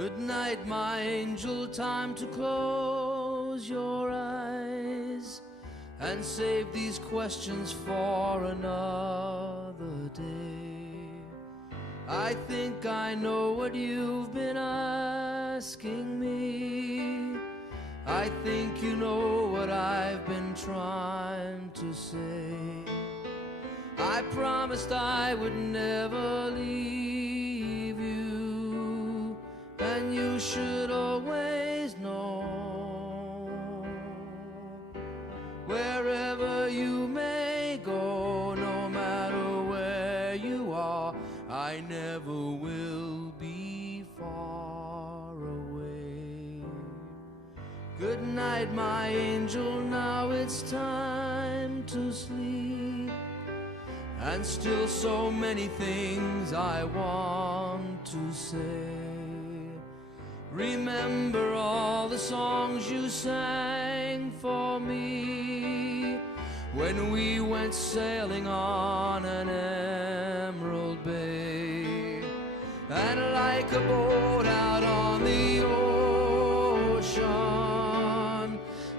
Good night, my angel, time to close your eyes and save these questions for another day. I think I know what you've been asking me. I think you know what I've been trying to say. I promised I would never leave you, and you should always know, wherever you may go, no matter where you are, I never will be far away. Good night, my angel, now it's time to sleep, and still so many things I want to say. Remember all the songs you sang for me when we went sailing on an emerald bay. And like a boat out on the ocean,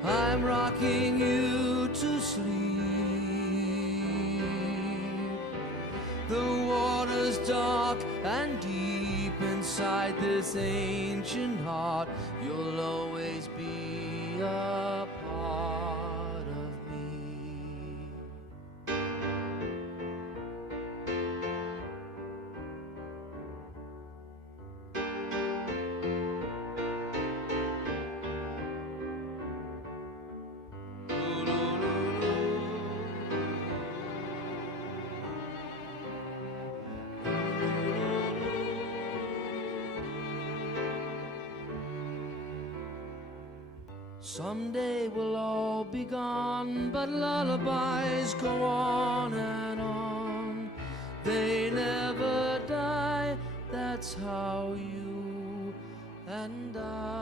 I'm rocking you to sleep. The water's dark and deep inside this ancient heart. You'll always be a part of me. Someday we'll all be gone, but lullabies go on and on. They never die, that's how you and I